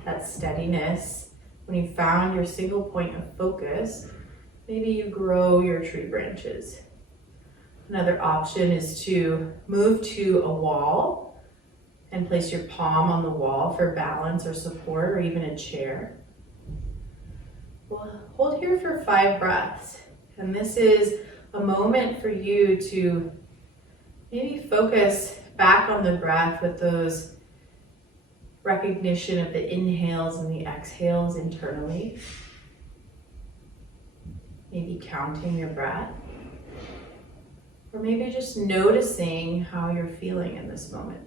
that steadiness, when you found your single point of focus, maybe you grow your tree branches. Another option is to move to a wall and place your palm on the wall for balance or support, or even a chair. We'll hold here for 5 breaths. And this is a moment for you to maybe focus back on the breath with those recognition of the inhales and the exhales internally. Maybe counting your breath. Or maybe just noticing how you're feeling in this moment.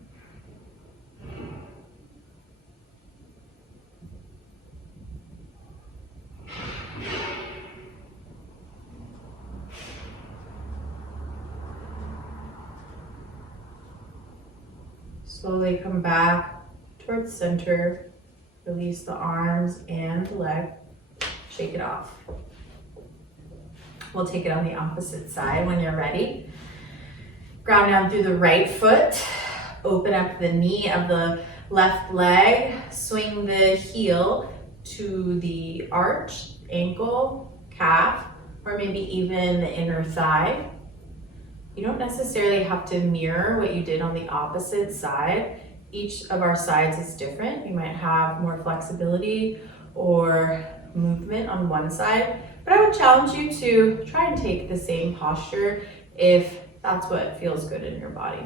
Slowly come back towards center. Release the arms and the leg. shake it off. We'll take it on the opposite side when you're ready. Ground down through the right foot. Open up the knee of the left leg. Swing the heel to the arch, ankle, calf, or maybe even the inner thigh. You don't necessarily have to mirror what you did on the opposite side. Each of our sides is different. You might have more flexibility or movement on one side, but I would challenge you to try and take the same posture if that's what feels good in your body.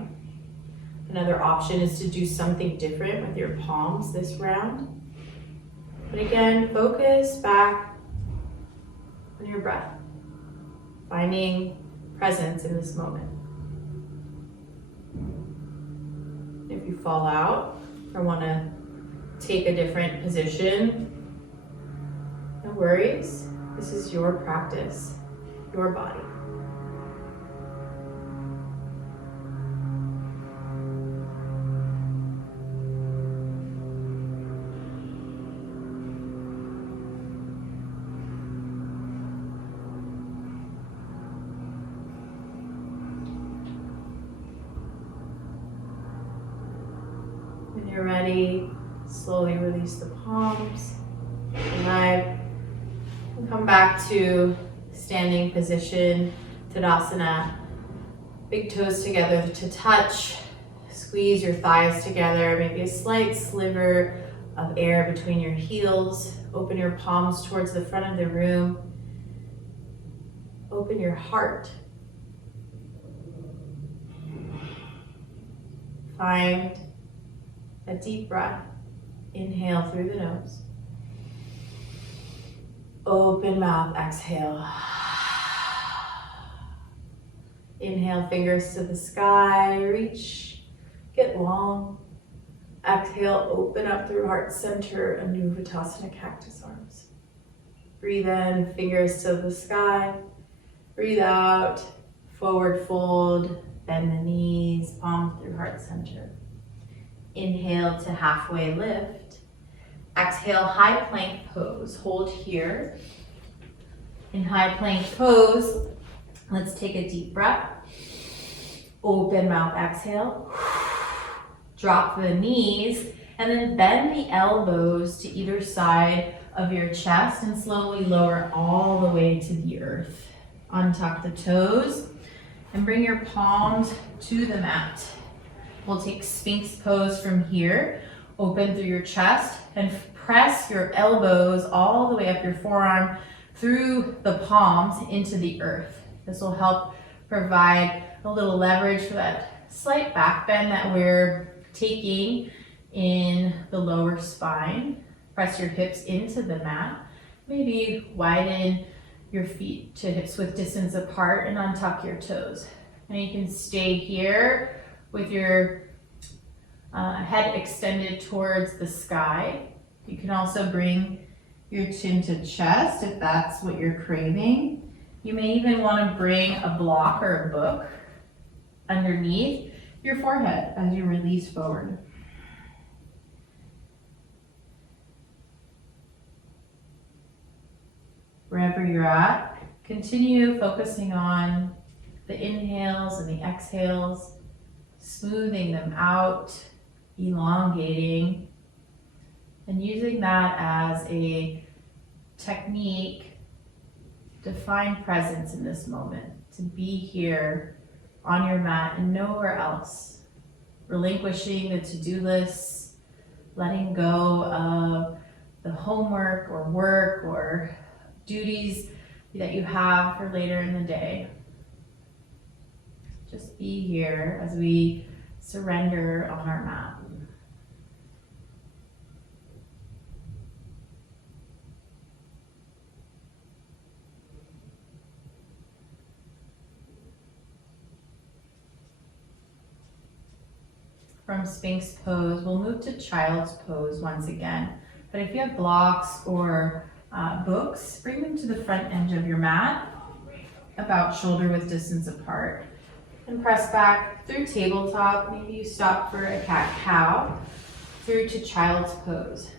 Another option is to do something different with your palms this round. But again, focus back on your breath, finding presence in this moment. If you fall out or want to take a different position, no worries. This is your practice, your body. When you're ready, slowly release the palms, the leg, and come back to standing position, Tadasana. Big toes together to touch. Squeeze your thighs together, maybe a slight sliver of air between your heels. Open your palms towards the front of the room. Open your heart. Find a deep breath. Inhale through the nose. Open mouth, exhale. Inhale, fingers to the sky, reach, get long. Exhale, open up through heart center, Anuvasana, cactus arms. Breathe in, fingers to the sky. Breathe out, forward fold, bend the knees, palms through heart center. Inhale to halfway lift. Exhale, high plank pose. Hold here. In high plank pose, let's take a deep breath. Open mouth, exhale. Drop the knees and then bend the elbows to either side of your chest and slowly lower all the way to the earth. Untuck the toes and bring your palms to the mat. We'll take Sphinx pose from here. Open through your chest and press your elbows all the way up your forearm through the palms into the earth. This will help provide a little leverage for that slight back bend that we're taking in the lower spine. Press your hips into the mat. Maybe widen your feet to hips width distance apart and untuck your toes. And you can stay here with your head extended towards the sky. You can also bring your chin to chest if that's what you're craving. You may even want to bring a block or a book underneath your forehead as you release forward. Wherever you're at, continue focusing on the inhales and the exhales, smoothing them out, elongating, and using that as a technique to find presence in this moment, to be here on your mat and nowhere else. Relinquishing the to-do lists, letting go of the homework or work or duties that you have for later in the day. Just be here as we surrender on our mat. From Sphinx pose, we'll move to child's pose once again. But if you have blocks or books, bring them to the front edge of your mat, about shoulder width distance apart. And press back through tabletop. Maybe you stop for a cat-cow, through to child's pose.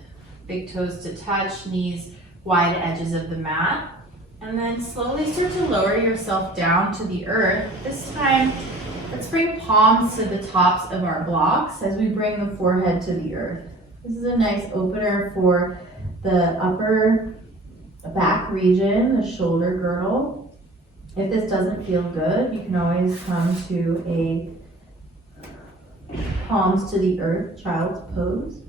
Big toes to touch, knees wide edges of the mat. And then slowly start to lower yourself down to the earth. This time, let's bring palms to the tops of our blocks as we bring the forehead to the earth. This is a nice opener for the upper back region, the shoulder girdle. If this doesn't feel good, you can always come to a palms to the earth, child's pose.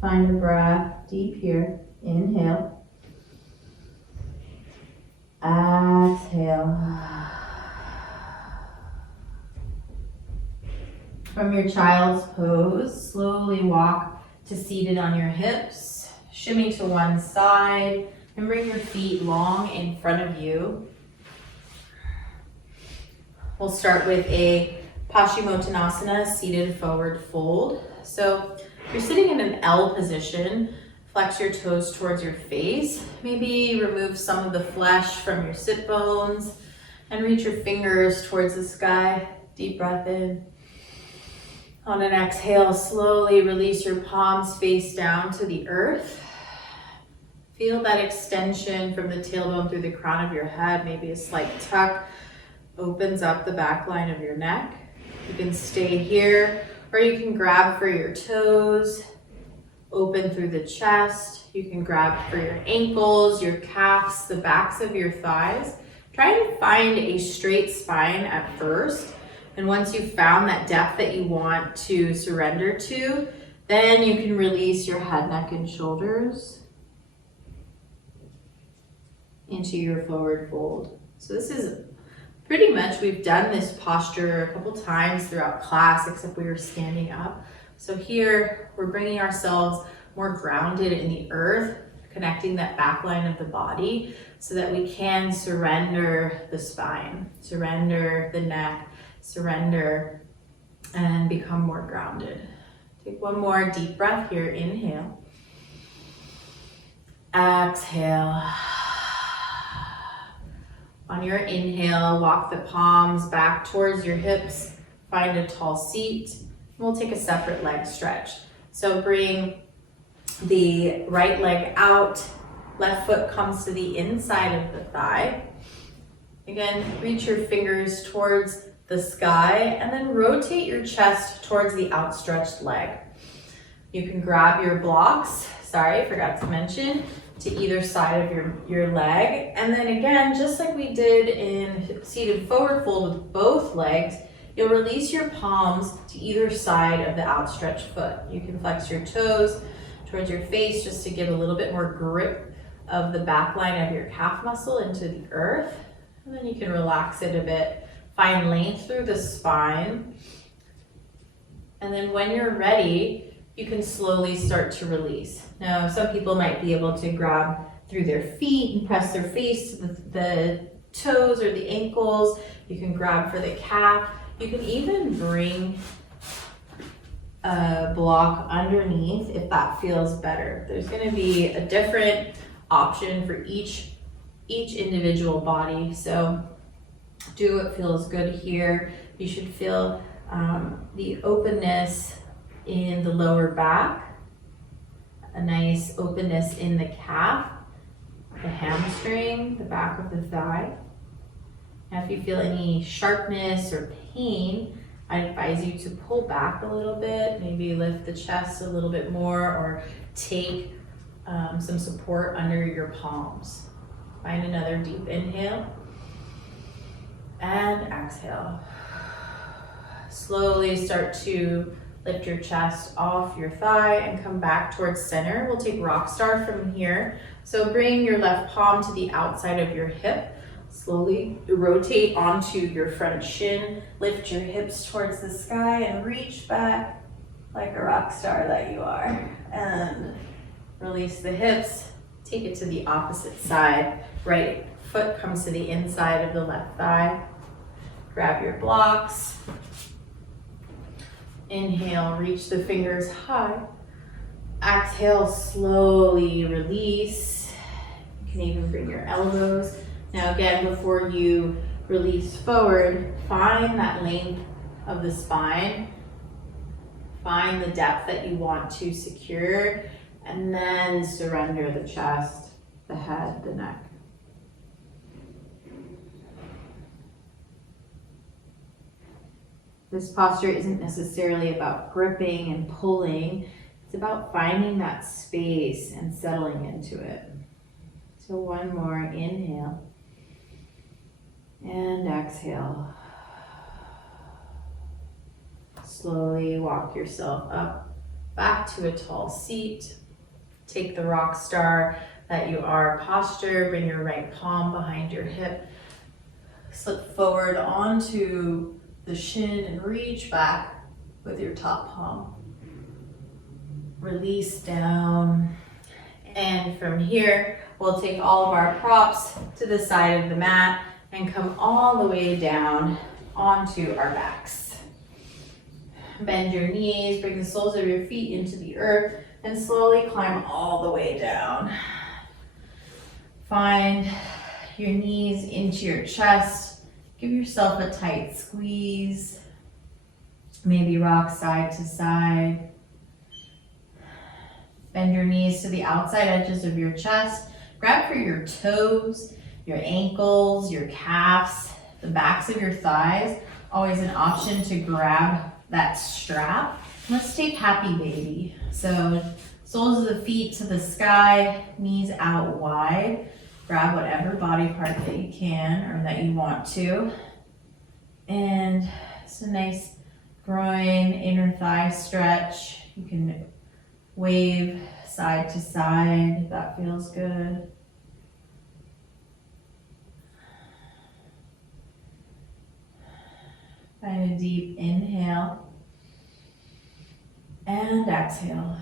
Find a breath deep here. Inhale. Exhale. From your child's pose, slowly walk to seated on your hips. Shimmy to one side and bring your feet long in front of you. We'll start with a Paschimottanasana, seated forward fold. So you're sitting in an L position. Flex your toes towards your face. Maybe remove some of the flesh from your sit bones and reach your fingers towards the sky. Deep breath in. On an exhale, slowly release your palms face down to the earth. Feel that extension from the tailbone through the crown of your head. Maybe a slight tuck opens up the back line of your neck. You can stay here, or you can grab for your toes, open through the chest. You can grab for your ankles, your calves, the backs of your thighs. Try and find a straight spine at first. And once you've found that depth that you want to surrender to, then you can release your head, neck, and shoulders into your forward fold. So this is pretty much, we've done this posture a couple times throughout class, except we were standing up. So here, we're bringing ourselves more grounded in the earth, connecting that back line of the body so that we can surrender the spine, surrender the neck, surrender and become more grounded. Take one more deep breath here. Inhale. Exhale. On your inhale, walk the palms back towards your hips. Find a tall seat. We'll take a separate leg stretch. So bring the right leg out. Left foot comes to the inside of the thigh. Again, reach your fingers towards the sky and then rotate your chest towards the outstretched leg. You can grab your blocks, forgot to mention, to either side of your leg. And then again, just like we did in seated forward fold with both legs, you'll release your palms to either side of the outstretched foot. You can flex your toes towards your face just to get a little bit more grip of the back line of your calf muscle into the earth. And then you can relax it a bit. Find length through the spine. And then when you're ready, you can slowly start to release. Now, some people might be able to grab through their feet and press their face to the toes or the ankles. You can grab for the calf. You can even bring a block underneath if that feels better. There's going to be a different option for each individual body. So do what feels good here. You should feel the openness in the lower back, a nice openness in the calf, the hamstring, the back of the thigh. Now if you feel any sharpness or pain, I advise you to pull back a little bit, maybe lift the chest a little bit more, or take some support under your palms. Find another deep inhale and exhale. Slowly start to lift your chest off your thigh and come back towards center. We'll take rock star from here. So bring your left palm to the outside of your hip. Slowly rotate onto your front shin. Lift your hips towards the sky and reach back like a rock star that you are. And release the hips. Take it to the opposite side. Right foot comes to the inside of the left thigh. Grab your blocks. Inhale, reach the fingers high. Exhale, slowly release. You can even bring your elbows. Now again, before you release forward, find that length of the spine. Find the depth that you want to secure, and then surrender the chest, the head, the neck. This posture isn't necessarily about gripping and pulling. It's about finding that space and settling into it. So one more, inhale and exhale. Slowly walk yourself up, back to a tall seat. Take the rock star that you are posture, bring your right palm behind your hip. Slip forward onto the shin and reach back with your top palm. Release down. And from here, we'll take all of our props to the side of the mat and come all the way down onto our backs. Bend your knees, bring the soles of your feet into the earth, and slowly climb all the way down. Find your knees into your chest. Give yourself a tight squeeze. Maybe rock side to side. Bend your knees to the outside edges of your chest. Grab for your toes, your ankles, your calves, the backs of your thighs. Always an option to grab that strap. Let's take happy baby. So soles of the feet to the sky, knees out wide. Grab whatever body part that you can or that you want to. And it's a nice groin, inner thigh stretch. You can wave side to side if that feels good. Find a deep inhale and exhale.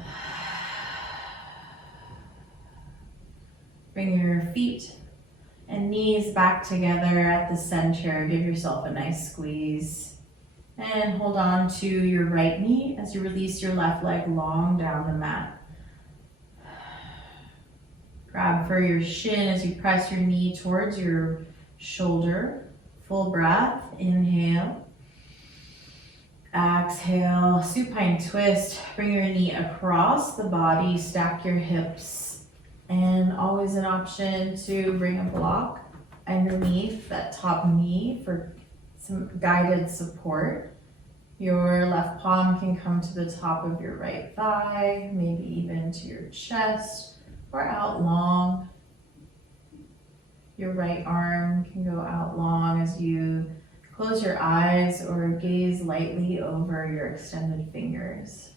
Bring your feet and knees back together at the center. Give yourself a nice squeeze. And hold on to your right knee as you release your left leg long down the mat. Grab for your shin as you press your knee towards your shoulder. Full breath, inhale. Exhale, supine twist. Bring your knee across the body, stack your hips. And always an option to bring a block underneath that top knee for some guided support. Your left palm can come to the top of your right thigh, maybe even to your chest or out long. Your right arm can go out long as you close your eyes or gaze lightly over your extended fingers.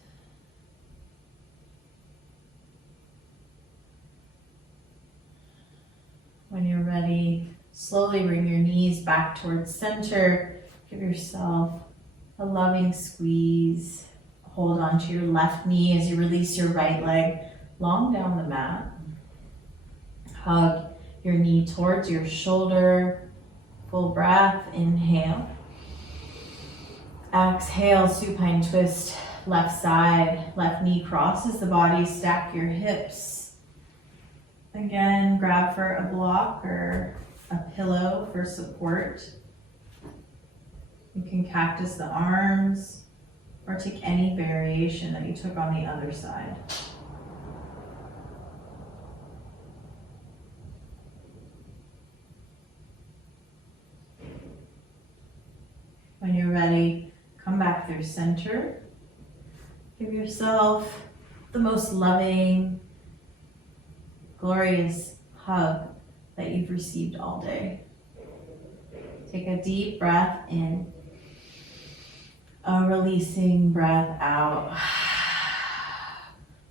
When you're ready, slowly bring your knees back towards center. Give yourself a loving squeeze. Hold onto your left knee as you release your right leg long down the mat. Hug your knee towards your shoulder. Full breath, inhale. Exhale, supine twist, left side, left knee crosses the body, stack your hips. Again, grab for a block or a pillow for support. You can cactus the arms or take any variation that you took on the other side. When you're ready, come back through center. Give yourself the most loving, glorious hug that you've received all day. Take a deep breath in, a releasing breath out.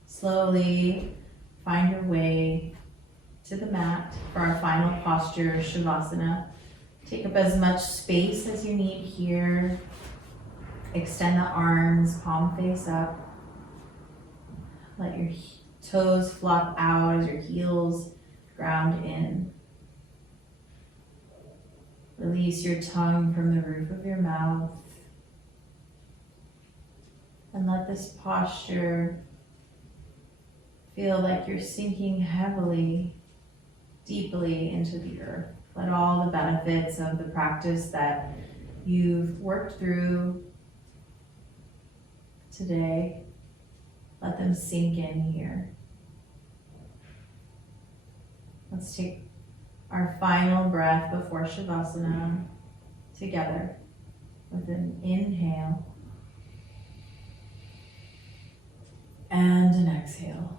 Slowly find your way to the mat for our final posture, Shavasana. Take up as much space as you need here. Extend the arms, palm face up. Let your toes flop out as your heels ground in. Release your tongue from the roof of your mouth. And let this posture feel like you're sinking heavily, deeply into the earth. Let all the benefits of the practice that you've worked through today. Let them sink in here. Let's take our final breath before Shavasana together with an inhale and an exhale.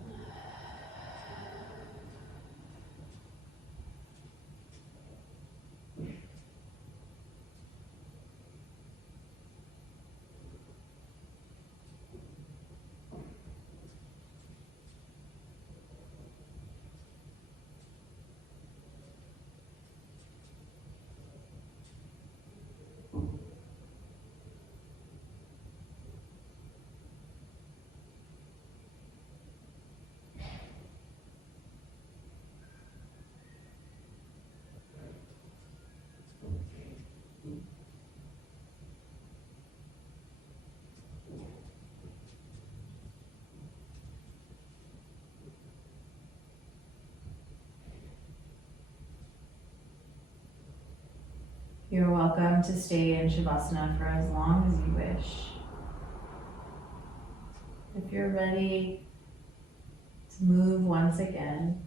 You're welcome to stay in Shavasana for as long as you wish. If you're ready to move once again,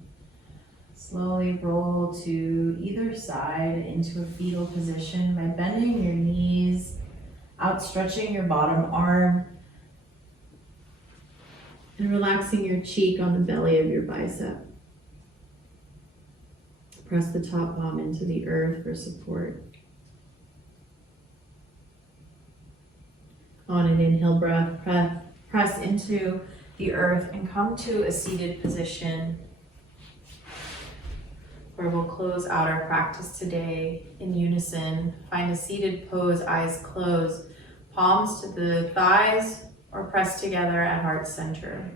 slowly roll to either side into a fetal position by bending your knees, outstretching your bottom arm, and relaxing your cheek on the belly of your bicep. Press the top palm into the earth for support. On an inhale breath, press into the earth and come to a seated position where we'll close out our practice today in unison. Find a seated pose, eyes closed, palms to the thighs or pressed together at heart center.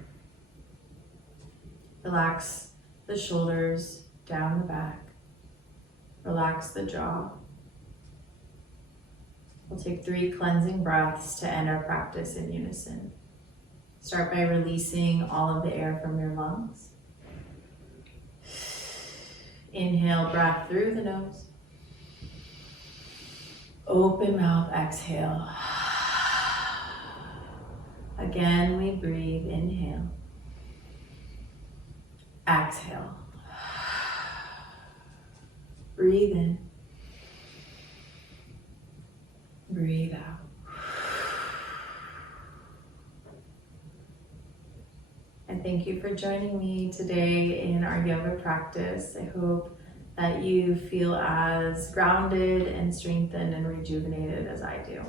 Relax the shoulders down the back. Relax the jaw. We'll take 3 cleansing breaths to end our practice in unison. Start by releasing all of the air from your lungs. Inhale, breath through the nose. Open mouth, exhale. Again, we breathe, inhale. Exhale. Breathe in. Breathe out. And thank you for joining me today in our yoga practice. I hope that you feel as grounded and strengthened and rejuvenated as I do.